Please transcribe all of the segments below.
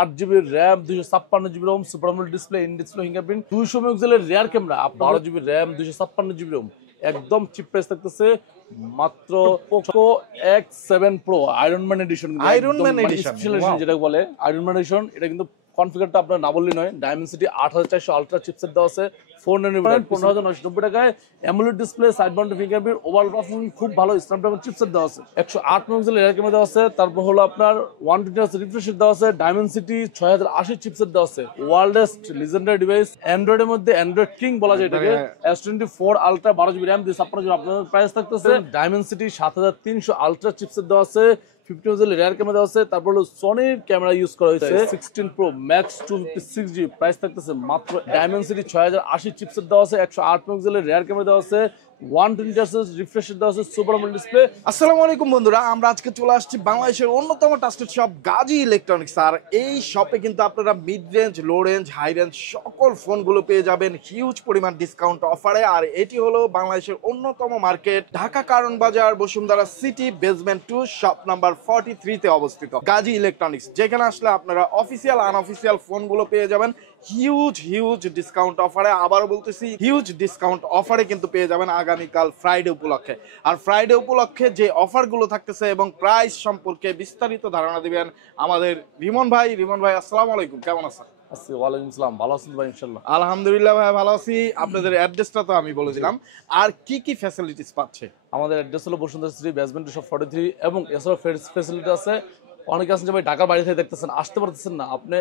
8 GB RAM 256 GB ROM super AMOLED display in display fingerprint 200 মেগাপিক্সেলের rear camera 12 GB RAM 256 GB ROM একদম cheap price থাকতেছে মাত্র Poco X7 Pro Iron Man edition special edition যেটা বলে iron Man addition এটা কিন্তু কনফিগারটা আপনার না বললেই নয় ডায়মেনসিটি 8400 আলট্রা চিপসেট দেওয়া আছে 15,990 টাকায় AMOLED display side mounted fingerprint overall performance খুব ভালো স্ন্যাপড্রাগন চিপসেট দেওয়া আছে 108 মেগাপিক্সেল এর ক্যামেরা দেওয়া আছে তারপর হলো আপনার 120 হার্জ রিফ্রেশ রেট দেওয়া আছে ডায়মেনসিটি 6080 চিপসেট দেওয়া আছে ওয়ার্ল্ডেস্ট লিজেন্ডারি ডিভাইস অ্যান্ড্রয়েডের মধ্যে অ্যান্ড্রয়েড কিং বলা যায় এটাকে S24 ultra 12 GB RAM 256 GB আপনাদের প্রাইস থাকতেছে ডায়মেনসিটি 7300 আলট্রা চিপসেট দেওয়া আছে 50 মেগাপিক্সেল রিয়ার ক্যামেরা দেওয়া আছে তারপর হলো সনির ক্যামেরা ইউজ করা হয়েছে 16 Pro Max 256GB প্রাইস থাকতেছে মাত্র ডায়মেনসিটি 6080 চিপসেট দেওয়া আছে 108 মেগাপিক্সেলের রিয়ার ক্যামেরা দেওয়া আছে 120 হার্জ রিফ্রেশ রেট দেওয়া আছে সুপার আমোলেড ডিসপ্লে। আসসালামু আলাইকুম বন্ধুরা, আমরা আজকে চলে আসছি বাংলাদেশের অন্যতম ট্রাস্টেড শপ গাজী ইলেকট্রনিক্স। আর এই শপে কিন্তু আপনারা mid range, low range, high range সকল ফোনগুলো পেয়ে যাবেন হিউজ পরিমাণ ডিসকাউন্ট অফারে। আর এটি হলো বাংলাদেশের অন্যতম মার্কেট ঢাকা কারণ বাজার Bashundhara city basement 2 shop number 43 তে অবস্থিত গাজী ইলেকট্রনিক্স, যেখানে আসলে আপনারা অফিসিয়াল আনঅফিসিয়াল ফোনগুলো পেয়ে যাবেন হিউজ ডিসকাউন্ট অফারে। আবারও বলতেছি হিউজ ডিসকাউন্ট অফারে কিন্তু পেয়ে যাবেন আগামীকাল ফ্রাইডে উপলক্ষে। আর ফ্রাইডে উপলক্ষে যে অফারগুলো থাকতেছে এবং প্রাইস সম্পর্কে বিস্তারিত ধারণা দিবেন আমাদের রিমন ভাই। রিমন ভাই আসসালামু আলাইকুম, কেমন আছেন? ওয়ালাইকুম আসসালাম, ভালো আছেন ভাই? ইনশাআল্লাহ আলহামদুলিল্লাহ ভাই ভালো আছি। আপনাদের অ্যাড্রেসটা তো আমি বলে দিলাম, আর কি ফ্যাসিলিটিস পাচ্ছে? আমাদের অ্যাড্রেস হলো বসুন্ধরা সিটি বেসমেন্ট শপ 43 এবং এছাড়াও ফ্যাসিলিটি আছে। অনেকে আছেন যে ভাই ঢাকার বাইরে থেকে দেখতেছেন, আসতে পারতেছেন না, আপনি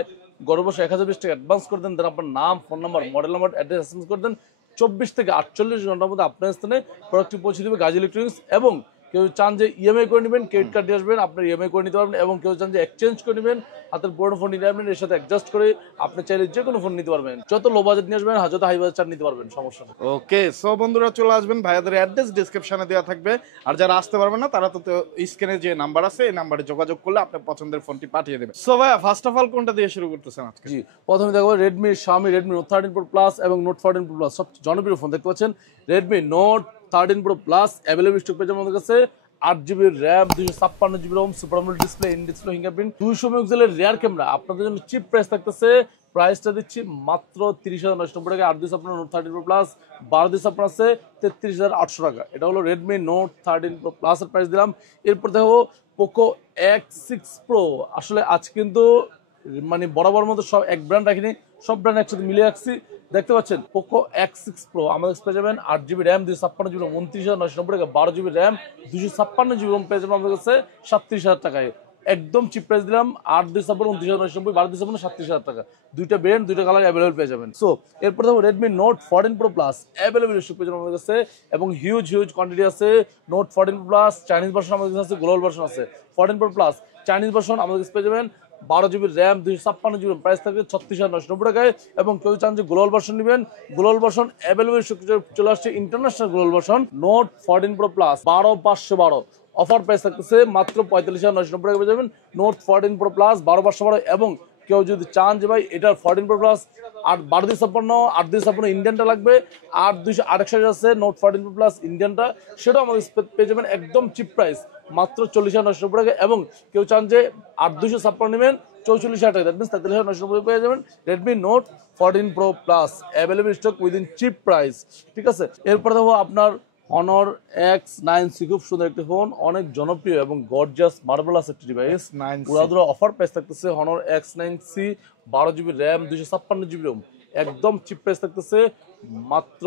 ঘরে বসে 1020 টাকা অ্যাডভান্স করে দেন, দেন আপনার নাম, phone number, model number, address SMS করে দেন, 24 থেকে 48 ঘন্টার মধ্যে আপনার স্থানে প্রোডাক্টটি পৌঁছে দেবে গাজী ইলেকট্রনিক্স। এবং কেউ চান যে ইএমআই করে নেবেন, ক্রেডিট কার্ড দিয়ে আসবেন, আপনার ইএমআই করে নিতে পারবেন। এবং কেউ চান যে এক্সচেঞ্জ করে নেবেন, হাতের পুরোনো ফোন নিতে পারবেন, এর সাথে অ্যাডজাস্ট করে আপনি চাইলে যে কোনো ফোন নিতে পারবেন। যত লো বাজেট নিয়ে আসবেন, যত হাই বাজেট চান নিতে পারবেন, সমস্যা নেই। ওকে, সো বন্ধুরা চলে আসবেন, ভাইয়াদের অ্যাড্রেস ডেসক্রিপশনে দেওয়া থাকবে। আর যারা আসতে পারবেন না তারা তো স্ক্রিনে যে নাম্বার আছে এই নাম্বারে যোগাযোগ করলে আপনার পছন্দের ফোনটি পাঠিয়ে দেবে। সো ভাইয়া ফার্স্ট অফ অল কোনটা দিয়ে শুরু করতেছেন আজকে? জি, প্রথমে দেখো Redmi, Xiaomi Redmi Note 13 Pro Plus এবং Note 14 Pro Plus সবচেয়ে জনপ্রিয় ফোন দেখতে পাচ্ছেন। Redmi Note 13 Pro Plus available stock পেয়ে যাবেন আমাদের কাছে। 8 GB RAM 256 GB ROM super AMOLED display in display fingerprint 200 মেগাপিক্সেলের রিয়ার ক্যামেরা আপনাদের জন্য চিপ প্রাইস থাকতেছে। প্রাইসটা দিচ্ছি মাত্র 30,990 টাকা। 8 দিস আপনার Note 13 Pro Plus, 12 দিস আপনার আছে 33,800 টাকা। এটা হলো Redmi Note 13 Pro Plus এর প্রাইস দিলাম। এরপর দেখো Poco X6 Pro। আসলে আজ কিন্তু মানে বরাবর মতো সব এক ব্র্যান্ড রাখিনি, সব ব্র্যান্ড একসাথে মিলিয়ে রাখছি। দেখতে পাচ্ছেন Poco X6 Pro আমাদের পেয়ে যাবেন 8 GB র্যাম 256 GB 29,990 টাকা। 12 GB র্যাম 256 GB রোম পেয়ে যাবেন আমাদের কাছে 37,000 টাকায়। একদম চিপ প্রাইস দিলাম। 8 ডিসেম্বর 29,990, 12 ডিসেম্বর 37,000 টাকা। দুইটা ব্র্যান্ড, দুইটা কালার অ্যাভেলেবল পেয়ে যাবেন। সো এরপর দেখো Redmi Note 14 Pro Plus available stock পেয়ে যাবেন আমাদের কাছে এবং হিউজ কোয়ান্টিটি আছে। Note 14 Pro Plus Chinese version আমাদের কাছে আছে, গ্লোবাল ভার্সন আছে। 14 Pro Plus চাইনিজ ভার্সন আমাদের কাছে পেয়ে যাবেন 12 GB র্যাম 256 GB প্রাইস থাকবে 36,990 টাকায়। এবং কেউ চান যে গ্লোবাল ভার্সন নেবেন, গ্লোবাল ভার্সন অ্যাভেলেবল চলে আসছে international global version Note 14 Pro Plus 12,512 offer price থাকতেছে মাত্র 45,990 টাকা পেয়ে যাবেন। Note 14 Pro Plus 12,512। এবং কেউ যদি চান যে ভাই এটার 14 Pro Plus আর 12,256 ইন্ডিয়ানটা লাগবে, 8,200 আছে Note 14 Pro Plus ইন্ডিয়ানটা, সেটাও আমাদের পেয়ে যাবেন একদম চিপ প্রাইস মাত্র 40,990 টাকা। এবং কেউ চান যে 8,256 নেবেন 44,000 টাকা, দ্যাট মিনস 43,990 পেয়ে যাবেন Redmi Note 14 Pro Plus available stock within chip price. ঠিক আছে, এরপর দেখো আপনার Honor X9C খুব সুন্দর একটি ফোন, অনেক জনপ্রিয় এবং গর্জিয়াস মার্ভেলাস একটি ডিভাইস। পুরো অফার প্রাইস থাকতেছে Honor X9C 12 GB RAM 256 GB ROM একদম চিপ প্রাইস থাকতেছে মাত্র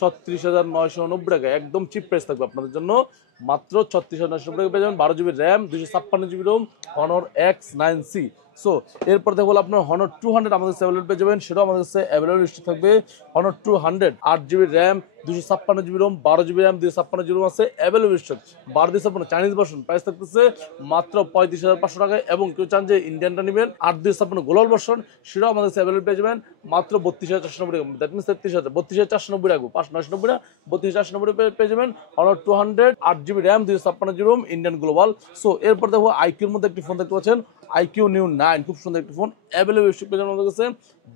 36,990 টাকা। একদম চিপ প্রাইস থাকবে আপনাদের জন্য মাত্র 36,990 টাকা পেয়ে যাবেন। 12 GB RAM 256 GB ROM Honor X9C। So এরপর দেখো আপনার Honor 200 আমাদের অ্যাভেলেবল পেয়ে যাবেন, সেটাও আমাদের কাছে অ্যাভেলেবল স্টক থাকবে। Honor 200 8 GB RAM 256 GB ROM 12 GB RAM 256 GB ROM আছে অ্যাভেলেবল স্টক। 12 দিস আপনার চাইনিজ ভার্সন প্রাইস থাকতেছে মাত্র 35,500 টাকায়। এবং কেউ চান যে ইন্ডিয়ানটা নেবেন 8 দিস আপনার গ্লোবাল ভার্সন, সেটাও আমাদের কাছে অ্যাভেলেবল পেয়ে যাবেন মাত্র 32,490 টাকা, দ্যাট মিনস 32,490 রাখবো 5,990 না 32,490 পেয়ে যাবেন Honor 200 8 GB RAM 256 GB ROM Indian global. So এরপর দেখো IQ-র মধ্যে একটি ফোন দেখতে পাচ্ছেন, IQ Neo 9 খুব সুন্দর একটি ফোন অ্যাভেলেবল স্টক পেয়ে যাবেন আমাদের কাছে।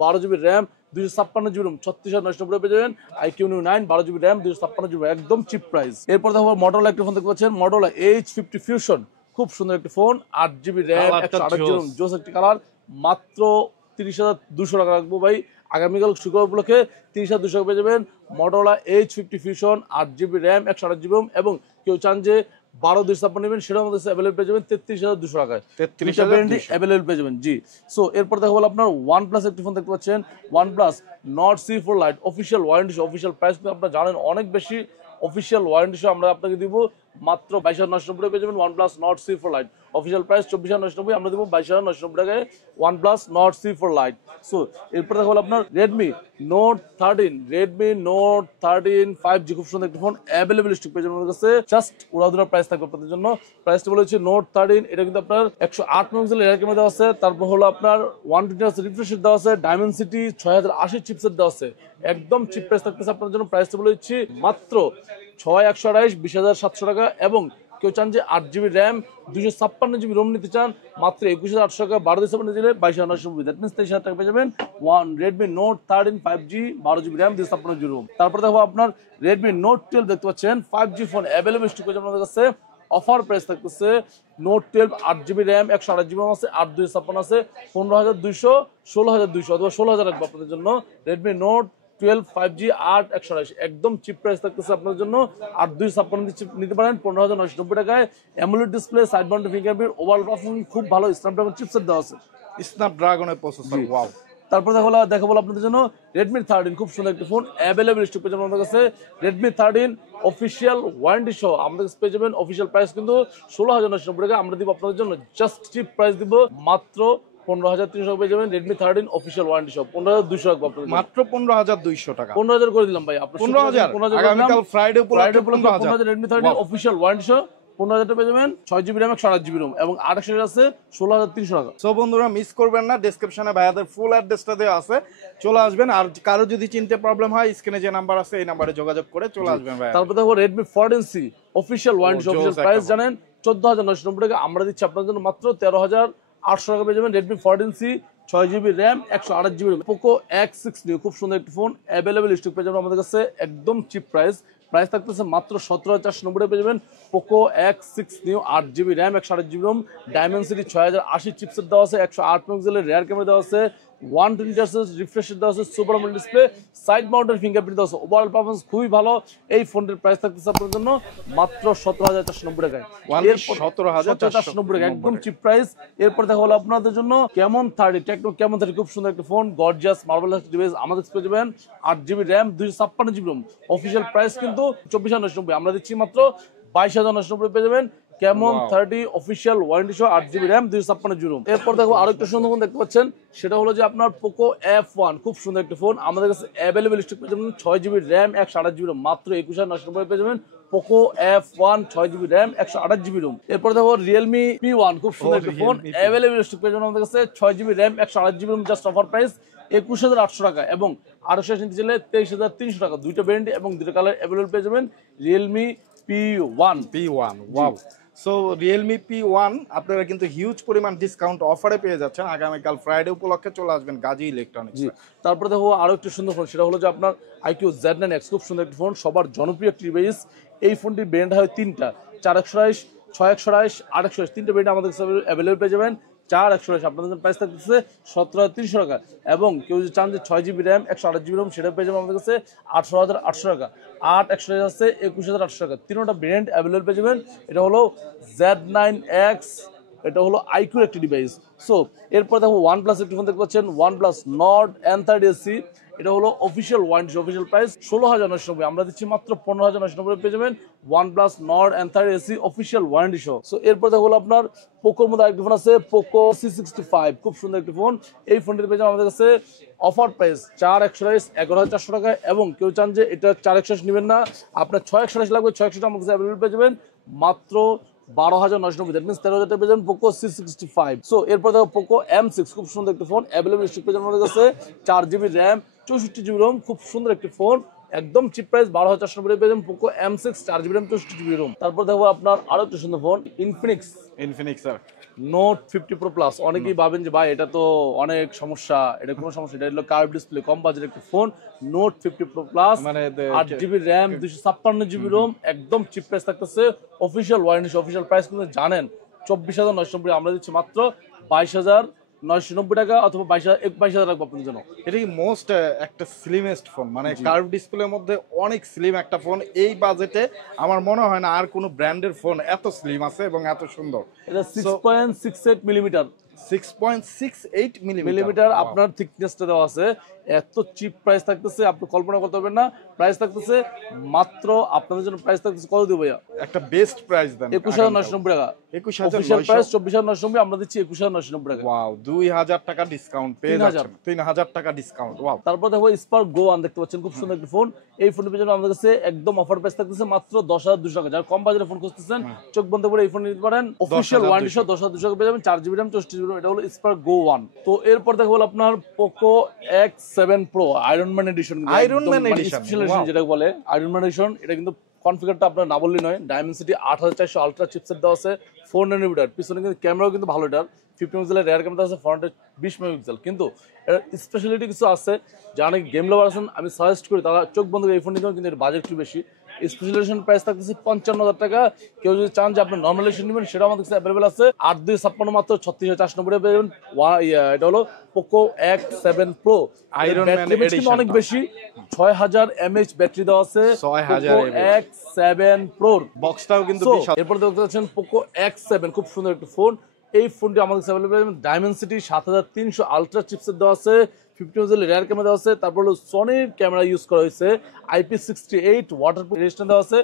12 GB র্যাম 256 GB রোম 36,990 পেয়ে যাবেন IQ Neo 9 12 GB RAM 256 GB একদম চিপ প্রাইস। এরপর দেখো Motorola একটি ফোন দেখতে পাচ্ছেন, Motorola H50 Fusion খুব সুন্দর একটি ফোন 8 GB র্যাম 128 GB জোস একটি কালার মাত্র 30,200 টাকা রাখবো ভাই। আগামীকাল শুক্রবার উপলক্ষে 30,200 টাকা পেয়ে যাবেন Motorola H50 Fusion 8GB RAM 128GB ROM, এবং কেউ চান যে 12/256 নেবেন সেটাও আমাদের কাছে অ্যাভেলেবল পেয়ে যাবেন 33,200 টাকায়। 33,200 অ্যাভেলেবল পেয়ে যাবেন জি। সো এরপর দেখা বলো আপনার OnePlus একটি ফোন দেখতে পাচ্ছেন, OnePlus Nord C4 Lite official warranty সহ, অফিসিয়াল প্রাইস কিন্তু আপনারা জানেন অনেক বেশি, অফিসিয়াল ওয়ারেন্টি সহ আমরা আপনাকে দিব মাত্র 22,990 পেয়ে যাবেন OnePlus Nord C4 Lite। Official price 24,990, আমরা দিব 22,990 টাকায় OnePlus Nord C4 Lite। So এরপর দেখা হলো আপনার Redmi Note 13 5G খুব সুন্দর একটা ফোন অ্যাভেলেবল স্টক পেয়ে যাবেন আমাদের কাছে, জাস্ট উড়াধুরা প্রাইস থাকবে আপনাদের জন্য। প্রাইসটা বলে হচ্ছে Note 13, এটা কিন্তু আপনার 108 মেগাপিক্সেল এর ক্যামেরা দেওয়া আছে, তারপর হলো আপনার 120Hz রিফ্রেশ রেট দেওয়া আছে, Dimensity 6080 চিপসেট দেওয়া আছে, একদম চিপ প্রাইস থাকতেছে আপনার জন্য। প্রাইসটা বলে হচ্ছে মাত্র 6128 20,700 টাকা, এবং কেউ চান যে 8GB RAM 256GB ROM নিতে চান মাত্র 21,800 টাকা, 12/256 দিলে 22,990, দ্যাট মিন্স 23,000 টাকা পেয়ে যাবেন Redmi Note 13 5G 12GB RAM 256GB ROM। তারপর দেখো আপনার Redmi Note 12 দেখতে পাচ্ছেন 5G ফোন অ্যাভেলেবল স্টক পেয়ে যাবেন আমাদের কাছে। অফার প্রাইস থাকতেছে Note 12 8GB RAM 128GB ROM আছে, 8/256 আছে, 15,200 16,200 অথবা 16,000 রাখবো আপনাদের জন্য। Redmi Note 12 5G 8 128 একদম চিপ প্রাইস থাকতেছে আপনার জন্য, 8/256 নিতে পারেন 15,990 টাকায়। AMOLED display, side mounted fingerprint, overall performance খুব ভালো, স্ন্যাপড্রাগন চিপসেট দেওয়া আছে, স্ন্যাপড্রাগনের প্রসেসর। ওয়াও। তারপর দেখাবো আপনাদের জন্য Redmi 13 খুব সুন্দর একটা ফোন অ্যাভেলেবল স্টক পেয়ে যাবেন আমাদের কাছে। Redmi 13 অফিসিয়াল ওয়ারেন্টি সহ আমাদের কাছে পেয়ে যাবেন। অফিসিয়াল প্রাইস কিন্তু 16,990 টাকা, আমরা দিব আপনাদের জন্য জাস্ট চিপ প্রাইস দিব মাত্র 15,300 টাকা পেয়ে যাবেন Redmi 13 অফিসিয়াল ওয়ারেন্টি সহ, 15,200 রাখবো আপনাদের মাত্র 15,200 টাকা। 15,000 করে দিলাম ভাই, আপনার 15,000 আগামীকাল ফ্রাইডে উপলক্ষে 15,000 Redmi 13 অফিসিয়াল ওয়ারেন্টি সহ 15,000 টাকা পেয়ে যাবেন, 6GB RAM 128GB ROM এবং 8 আছে 16,300 টাকা। সো বন্ধুরা মিস করবেন না, ডেসক্রিপশনে ভাইয়াদের ফুল অ্যাড্রেসটা দেওয়া আছে, চলে আসবেন। আর কারো যদি চিনতে প্রবলেম হয় স্ক্রিনে যে নাম্বার আছে এই নাম্বারে যোগাযোগ করে চলে আসবেন ভাই। তারপর দেখো Redmi 14C official warranty official price জানেন 14,990 টাকা, আমরা দিচ্ছি আপনাদের জন্য মাত্র 13,800 টাকা পেয়ে যাবেন Redmi 14C 6GB RAM 128GB ROM। Poco X6 new খুব সুন্দর একটা ফোন অ্যাভেলেবল স্টক পেয়ে যাবেন আমাদের কাছে, একদম চিপ প্রাইস থাকতেছে মাত্র 17,490 টাকা পেয়ে যাবেন Poco X6 new 8GB RAM 128GB ROM, Dimensity 6080 chipset দেওয়া আছে, 108 মেগাপিক্সেলের রিয়ার ক্যামেরা দেওয়া আছে, 120Hz রিফ্রেশ রেট দেওয়া আছে, super AMOLED display, side mounted fingerprint দেওয়া আছে, ওভারঅল পারফরম্যান্স খুবই ভালো। এই ফোনটির প্রাইস থাকতেছে আপনার জন্য মাত্র 17,490 টাকায়, 17,490 টাকা, একদম চিপ প্রাইস। এরপর দেখা হলো আপনাদের জন্য Camon 30 টেকনো Camon 30 খুব সুন্দর একটা ফোন, গর্জিয়াস মার্ভেলাস ডিভাইস, আমাদের কাছে পেয়ে যাবেন 8GB RAM 256GB ROM। Official price কিন্তু 24,990, আমরা দিচ্ছি মাত্র 22,990 পেয়ে যাবেন Camon 30 অফিসিয়াল ওয়ারেন্টি সহ 8GB RAM 256GB ROM। এরপর দেখো আরো একটা সুন্দর ফোন দেখতে পাচ্ছেন, সেটা হলো যে আপনার Poco F1 খুব সুন্দর একটা ফোন, আমাদের কাছে অ্যাভেলেবল স্টক পেয়ে যাবেন 6GB RAM 128GB ROM মাত্র 21,990 পেয়ে যাবেন Poco F1 6GB RAM 128GB ROM। এরপর দেখো Realme P1 খুব সুন্দর একটা ফোন অ্যাভেলেবল স্টক পেয়ে যাবেন আমাদের কাছে 6GB RAM 128GB ROM, just offer price 21,800 টাকা, এবং আরো শেষ নিতে চাইলে 23,300 টাকা। দুইটা ব্র্যান্ড এবং দুইটা কালার অ্যাভেলেবল পেয়ে যাবেন Realme P1। Wow. So Realme P1 আপনারা কিন্তু হিউজ পরিমাণ ডিসকাউন্ট অফারে পেয়ে যাচ্ছেন, আগামীকাল ফ্রাইডে উপলক্ষে চলে আসবেন গাজী ইলেকট্রনিক্স। তারপরে দেখো আরো একটা সুন্দর ফোন, সেটা হলো যে আপনার iQ Z9X খুব সুন্দর একটা ফোন, সবার জনপ্রিয় একটি ডিভাইস। এই ফোনটির ব্র্যান্ড হয় তিনটা, 428 628 828, তিনটা ব্র্যান্ড আমাদের কাছে অ্যাভেলেবল পেয়ে যাবেন। 428 আপনাদের জন্য প্রাইস থাকতেছে 17,300 টাকা, এবং কেউ যদি চান যে 6GB RAM 128GB ROM সেটা পেয়ে যাবেন আমাদের কাছে 18,800 টাকা, 8 128 আছে 21,800 টাকা। তিনটা ব্র্যান্ড অ্যাভেলেবল পেয়ে যাবেন। এটা হলো Z9X, এটা হলো iQর একটি ডিভাইস। সো এরপর দেখো OnePlus একটি ফোন দেখতে পাচ্ছেন, OnePlus Nord N30SC, এটা হলো অফিসিয়াল ওয়ারেন্টি অফিসিয়াল প্রাইস 16,990, আমরা দিচ্ছি মাত্র 15,990 পেয়ে যাবেন OnePlus Nord N30SC official warranty সহ। সো এরপর দেখো হলো আপনার পোকোর মধ্যে আরেকটি ফোন আছে Poco C65 খুব সুন্দর একটি ফোন, এই ফোনটির পেয়ে যাবেন আমাদের কাছে অফার প্রাইস 4/128 11,400 টাকায়, এবং কেউ চান যে এটা 4/128 নেবেন না, আপনার 6/128 লাগবে, 6/128 আমাদের কাছে অ্যাভেলেবল পেয়ে যাবেন মাত্র 12,990, দ্যাট মিন্স 13,000 টাকা পেয়ে যাবেন Poco C65। সো এরপর দেখো Poco M6 খুব সুন্দর একটি ফোন অ্যাভেলেবল স্টক পেয়ে যাবেন আমাদের কাছে, 4GB RAM 64GB ROM, খুব সুন্দর একটি ফোন, একদম চিপ প্রাইস 12,490 পেয়ে যাবেন Poco M6 4GB RAM 64GB ROM। তারপর দেখো আপনার আরো একটা সুন্দর phone Infinix Note 50 Pro Plus। অনেকেই ভাবেন যে ভাই এটা তো অনেক সমস্যা, এটা কোনো সমস্যা, এটা হলো কার্ভ ডিসপ্লে কম বাজেটের একটা phone Note 50 Pro Plus, 8GB RAM 256GB ROM, একদম চিপ প্রাইস থাকতেছে, অফিসিয়াল ওয়ারেন্টি অফিসিয়াল প্রাইস কিন্তু জানেন 24,990, আমরা দিচ্ছি মাত্র টাকা অথবা 22,000 রাখবো আপনাদের জন্য। এটা কি মোস্ট একটা স্লিমেস্ট ফোন, মানে কার্ভ ডিসপ্লের মধ্যে অনেক স্লিম একটা ফোন। এই বাজেটে আমার মনে হয় না আর কোনো ব্র্যান্ডের ফোন এত স্লিম আছে এবং এত সুন্দর। এটা 6.68 মিলিমিটার 6.68 মিলিমিটার আপনার থিকনেসটা দেওয়া আছে। এত চিপ প্রাইস থাকতেছে, আপনি কল্পনা করতে পারবেন না। প্রাইস থাকতেছে মাত্র আপনাদের জন্য, প্রাইস থাকতেছে কত দিব ভাইয়া? একটা বেস্ট প্রাইস দেন 21,990 টাকা। 21,990 অফিশিয়াল প্রাইস 24,990, আমরা দিচ্ছি 21,990 টাকা। ওয়াও, 2000 টাকা ডিসকাউন্ট পেয়ে 3000 যাচ্ছেন, 3000 টাকা ডিসকাউন্ট। ওয়াও। তারপর দেখো স্পার্ক গো 1 দেখতে পাচ্ছেন, খুব সুন্দর একটা ফোন। এই ফোনের পেছনে আমাদের কাছে একদম অফার প্রাইস থাকতেছে মাত্র 10,200 টাকা। যারা কম বাজারে ফোন খুঁজতেছেন চোখ বন্ধ করে এই ফোন নিতে পারেন। অফিশিয়াল ওয়ারেন্টি সহ 10,200 টাকা পেয়ে যাবেন, 4GB RAM 64GB RAM। এটা হলো স্পার্ক গো 1। তো এরপর দেখো হলো আপনার Poco X7 Pro Iron Man edition. Iron Man edition, special edition যেটা বলে আয়রন ম্যান এডিশন। এটা কিন্তু কনফিগারটা আপনার না বললেই নয়। ডায়মেনসিটি 8400 আলট্রা চিপসেট দেওয়া আছে, 4 ন্যানোমিটার। পিছনে কিন্তু ক্যামেরাও কিন্তু ভালো, এটার 50 মেগাপিক্সেলের রিয়ার ক্যামেরা আছে, ফ্রন্টে 20 মেগাপিক্সেল। কিন্তু এর স্পেশালিটি কিছু আছে যা অনেক গেম লাভার আছেন, আমি সাজেস্ট করি তারা চোখ বন্ধ করে এই ফোন নিতে, কিন্তু এর বাজেট একটু বেশি। স্পেশালাইজেশন প্রাইস থাকতেছে 55,000 টাকা। কেউ যদি চান যে আপনি নর্মাল এডিশন নেবেন, সেটা আমাদের কাছে অ্যাভেলেবল আছে। 8,256 মাত্র 36,490 পেয়ে যাবেন। এটা হলো Poco X7 Pro। Iron Man edition অনেক বেশি, 6000 mAh ব্যাটারি দেওয়া আছে 6000 পোকো X7 Pro। বক্সটাও কিন্তু বিশাল। এরপর দেখতে পাচ্ছেন পোকো X7, খুব সুন্দর একটা ফোন। এই ফোনটি আমাদের কাছে অ্যাভেলেবল। ডায়মেনসিটি 7300 আলট্রা চিপসেট দেওয়া আছে, 50 মেগাপিক্সেলের রিয়ার ক্যামেরা দেওয়া আছে। তারপর হলো সনির ক্যামেরা ইউজ করা হয়েছে, IP68 ওয়াটারপ্রুফ রেজিস্ট্যান্স দেওয়া আছে।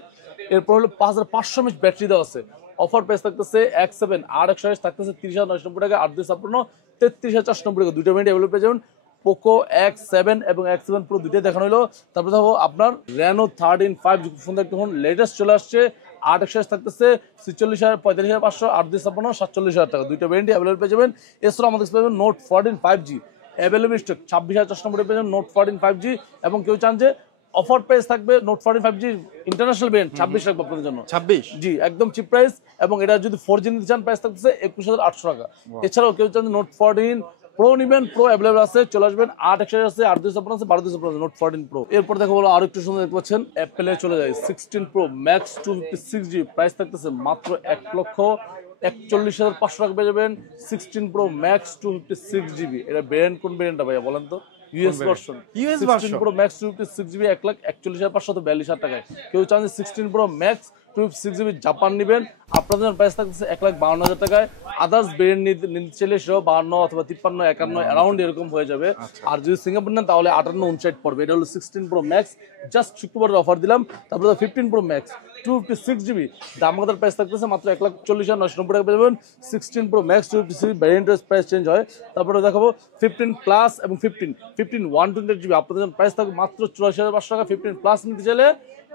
এরপর হলো 5500 mAh ব্যাটারি দেওয়া আছে। অফার প্রাইস থাকতেছে X7 R128 থাকতেছে 30,990 টাকা, 8,256 33,490 টাকা। দুইটা ভেরিয়েন্ট অ্যাভেলেবল পেয়ে যাবেন। পোকো X7 এবং X7 Pro দুইটাই দেখানো হলো। তারপর দেখো আপনার Reno 13 5 সুন্দর একটা ফোন লেটেস্ট চলে আসছে। 8 থাকতেছে 46,000 45,500, 8,256 47,000 টাকা। দুইটা ভেরিয়েন্ট অ্যাভেলেবল পেয়ে যাবেন। এছাড়াও আমাদের কাছে পাবেন নোট 14 5G অ্যাভেলেবল স্টক 26,490 পেয়ে যাবেন নোট 14 5G। এবং কেউ চান যে অফার প্রাইস থাকবে নোট 14 5G ইন্টারন্যাশনাল ভেরিয়েন্ট 26 রাখবো আপনাদের জন্য। 26 জি, একদম চিপ প্রাইস। এবং এটা যদি 4G নিতে চান প্রাইস থাকতেছে 21,800 টাকা। এছাড়াও কেউ চান নোট 14 প্রো নিবেন, প্রো অ্যাভেলেবল আছে, চলে আসবেন। 8 আছে, 8,256 আছে, 12,256 নোট 14 প্রো। এরপর দেখো বলো আরো একটু সুন্দর দেখতে পাচ্ছেন, অ্যাপেলে চলে যায় 16 প্রো ম্যাক্স 256GB। প্রাইস থাকতেছে মাত্র 1,41,500 টাকা পেয়ে যাবেন 16 প্রো ম্যাক্স 256GB। এটা ভেরিয়েন্ট কোন ভেরিয়েন্টটা ভাইয়া বলেন তো? US version. 16 pro max 256GB 1,41,542 টাকায়। কেউ চান 16 প্রো ম্যাক্স 256GB জাপান নিবেন, আপনাদের প্রাইস থাকতেছে 1,52,000 টাকায়। আদার্স ভেরিয়েন্ট নিতে চাইলে সেটাও 52 অথবা 53 51 অ্যারাউন্ড এরকম হয়ে যাবে। আর যদি সিঙ্গাপুর নেন তাহলে 58-59 পড়বে। এটা হলো 16 প্রো ম্যাক্স, জাস্ট শুক্রবারের অফার দিলাম। তারপরে 15 প্রো ম্যাক্স 256GB দামাকাদার প্রাইস থাকতেছে মাত্র 1,40,990 টাকা পেয়ে যাবেন। 16 প্রো ম্যাক্স 256GB ভ্যারিয়েন্টের প্রাইস চেঞ্জ হয়। তারপরে দেখাবো 15 প্লাস এবং 15 128GB আপনাদের জন্য প্রাইস থাকবে মাত্র 84,500 টাকা। 15 প্লাস নিতে চাইলে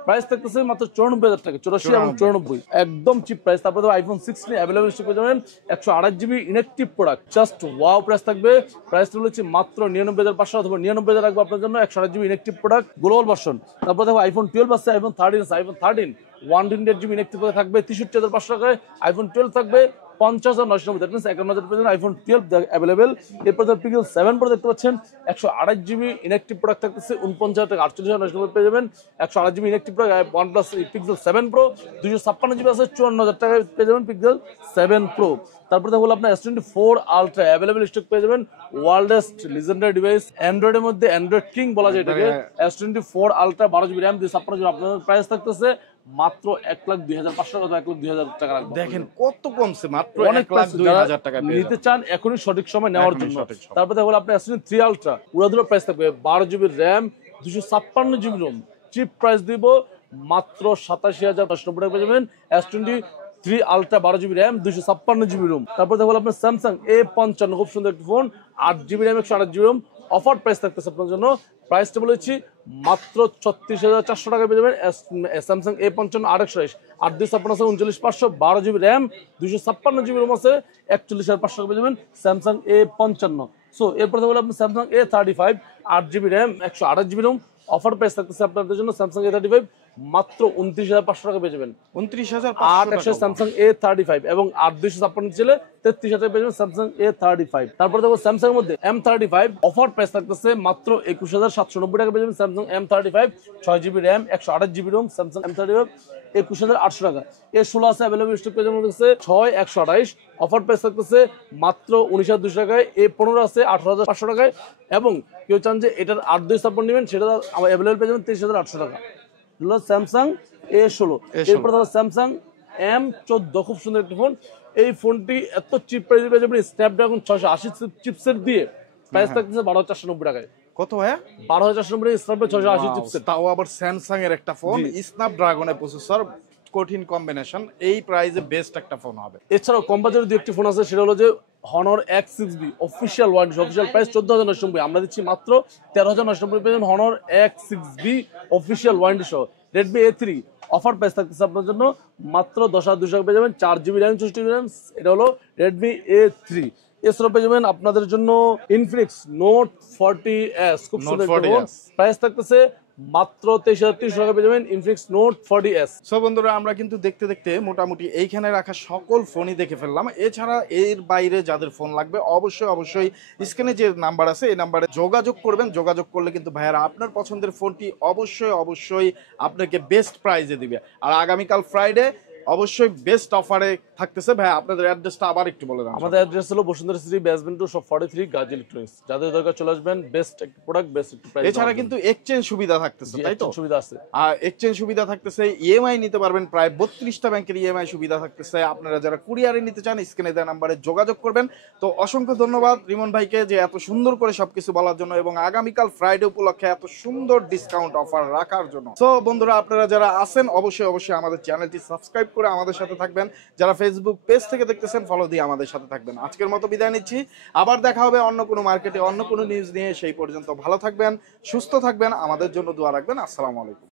প্রাইস থাকতেছে মাত্র 94,000 টাকা, 84 এবং 94, একদম চিপ প্রাইস। তারপরে আইফোন 16 অ্যাভেলেবল স্টক পেয়ে যাবেন 128GB inactive product, just wow price থাকবে। প্রাইসটা হচ্ছে মাত্র 99,500 অথবা 99,000 রাখবো আপনার জন্য 128GB inactive product global version. তারপর দেখো আইফোন 12 আছে, আইফোন 13 আছে। আইফোন 13 128GB ইনঅ্যাক্টিভ থাকবে 63,500 টাকায়। আইফোন 12 থাকবে 50,990, দ্যাট মিন্স 51,000 পেয়ে আইফোন 12 অ্যাভেলেবেল। এরপর পিক্সেল 7 Pro দেখতে পাচ্ছেন 128GB ইনঅ্যাক্টিভ প্রোডাক্ট থাকতেছে 49,000 টাকা, 48,990 পেয়ে যাবেন 128GB inactive product. OnePlus pixel 7 Pro 256GB আছে, 54,000 টাকায় পেয়ে যাবেন পিক্সেল 7 Pro। তারপরে দেখো আপনার S24 আলট্রা অ্যাভেলেবল স্টক পেয়ে যাবেন, ওয়ার্ল্ডেস্ট লিজেন্ডারি ডিভাইস, অ্যান্ড্রয়েডের মধ্যে অ্যান্ড্রয়েড কিং বলা যায় এটাকে। S24 ultra 12GB RAM 256GB আপনাদের প্রাইস থাকতেছে মাত্র 1,02,500 টাকা, 1,02,000 টাকা রাখবো। দেখেন কত কমছে, মাত্র অনেক 1,02,000 টাকা নিতে চান এখনই সঠিক সময় নেওয়ার জন্য। তারপরে দেখো আপনি S23 আলট্রা উড়াধুরা প্রাইস থাকবে 12GB RAM 256GB ROM, chip price দিব মাত্র 87,990 টাকা পেয়ে যাবেন। S23 ultra 12GB RAM 256GB ROM। তারপর দেখো আপনার স্যামসাং A55 খুব সুন্দর একটা phone, 8GB RAM 128GB ROM। Offer price থাকতেছে আপনার জন্য, প্রাইসটা বলেছি মাত্র 36,400 টাকা পেয়ে যাবেন। Samsung A55 8/128 8,256 39,500 12GB RAM 256GB ROM আছে, 41,500 টাকা পেয়ে যাবেন স্যামসাং A55। সো এরপর দেখো আপনি Samsung A35 8GB RAM 128GB ROM। Offer price থাকতেছে আপনাদের জন্য স্যামসাং A35 মাত্র 29,500 টাকা পেয়ে যাবেন। 29,500 স্যামসাং A35 এবং 8,256 ছিল 33,000 টাকা পেয়ে যাবেন স্যামসাং A35। তারপর দেখো স্যামসাং এর মধ্যে M35 অফার প্রাইস থাকতেছে মাত্র 21,790 টাকা পেয়ে যাবেন Samsung M35 6GB RAM 128GB ROM Samsung M35 21,800 টাকা। A16 আছে অ্যাভেলেবল স্টক পেয়ে যাবেন হচ্ছে 6,128, অফার প্রাইস থাকতেছে মাত্র 19,200 টাকায়। A15 আছে 18,500 টাকায়, এবং কেউ চান যে এটার 8/2 নেবেন সেটা অ্যাভেলেবল পেয়ে যাবেন 23,800 টাকা। Samsung A16। এরপর স্যামসাং M14, খুব সুন্দর একটা ফোন। এই ফোনটি এত চিপ প্রাইসে পেয়ে যাবেন স্ন্যাপড্রাগন 680 চিপসেট দিয়ে, প্রাইস থাকতেছে 12,490 টাকায়। কত ভাইয়া? 12,490 স্ন্যাপড্রাগন 680 চিপসেট। তাও আবার স্যামসাং এর একটা ফোন, স্ন্যাপড্রাগনের প্রসেসর, কঠিন কম্বিনেশন, এই প্রাইসে বেস্ট একটা ফোন হবে। এছাড়াও কম বাজেটের দুই একটি ফোন আছে, সেটা হলো যে Honor X6B official warranty, official price 14,990, আমরা দিচ্ছি মাত্র 13,990 পেয়ে যাবেন হনর X6B অফিসিয়াল ওয়ারেন্টি সহ। রেডমি A3 অফার প্রাইস থাকতেছে আপনার জন্য মাত্র 10,200 টাকা পেয়ে যাবেন, 4GB র্যাম 64GB র্যাম। এটা হলো রেডমি A3। এছাড়াও পেয়ে যাবেন আপনাদের জন্য ইনফিনিক্স নোট 40S, খুব সুন্দর একটা ফোন, প্রাইস থাকতেছে মাত্র 23,300 টাকা পেয়ে যাবেন ইনফিনিক্স নোট 40S। সো বন্ধুরা, আমরা কিন্তু দেখতে দেখতে মোটামুটি এইখানে রাখা সকল ফোনই দেখে ফেললাম। এছাড়া এর বাইরে যাদের ফোন লাগবে অবশ্যই স্ক্রিনে যে নাম্বার আছে এই নাম্বারে যোগাযোগ করবেন। যোগাযোগ করলে কিন্তু ভাইয়ারা আপনার পছন্দের ফোনটি অবশ্যই আপনাকে বেস্ট প্রাইজে দিবে। আর আগামীকাল ফ্রাইডে অবশ্যই বেস্ট অফারে থাকতেছে। ভাই আপনাদের অ্যাড্রেসটা আবার একটু বলে দেন। আমাদের অ্যাড্রেস হলো Bashundhara city basement 2 shop 43 Gazi electronics. যাদের দরকার চলে আসবেন, বেস্ট একটা প্রোডাক্ট বেস্ট একটা প্রাইস। এছাড়া কিন্তু এক্সচেঞ্জ সুবিধা থাকতেছে, তাই তো? সুবিধা আছে। আর এক্সচেঞ্জ সুবিধা থাকতেছে, ইএমআই নিতে পারবেন, প্রায় 32টা ব্যাংকের ইএমআই সুবিধা থাকতেছে। আপনারা যারা কুরিয়ারে নিতে চান স্ক্রিনে দেওয়া নাম্বারে যোগাযোগ করবেন। তো অসংখ্য ধন্যবাদ রিমন ভাইকে যে এত সুন্দর করে সবকিছু বলার জন্য, এবং আগামীকাল ফ্রাইডে উপলক্ষে এত সুন্দর ডিসকাউন্ট অফার রাখার জন্য। তো বন্ধুরা, আপনারা যারা আছেন অবশ্যই আমাদের চ্যানেলটি সাবস্ক্রাইব করে আমাদের সাথে থাকবেন। যারা ফেসবুক পেজ থেকে দেখতেছেন ফলো দিয়ে আমাদের সাথে থাকবেন। আজকের মতো বিদায় নিচ্ছি, আবার দেখা হবে অন্য কোনো মার্কেটে অন্য কোনো নিউজ নিয়ে। সেই পর্যন্ত ভালো থাকবেন, সুস্থ থাকবেন, আমাদের জন্য দোয়া রাখবেন। আসসালামু আলাইকুম।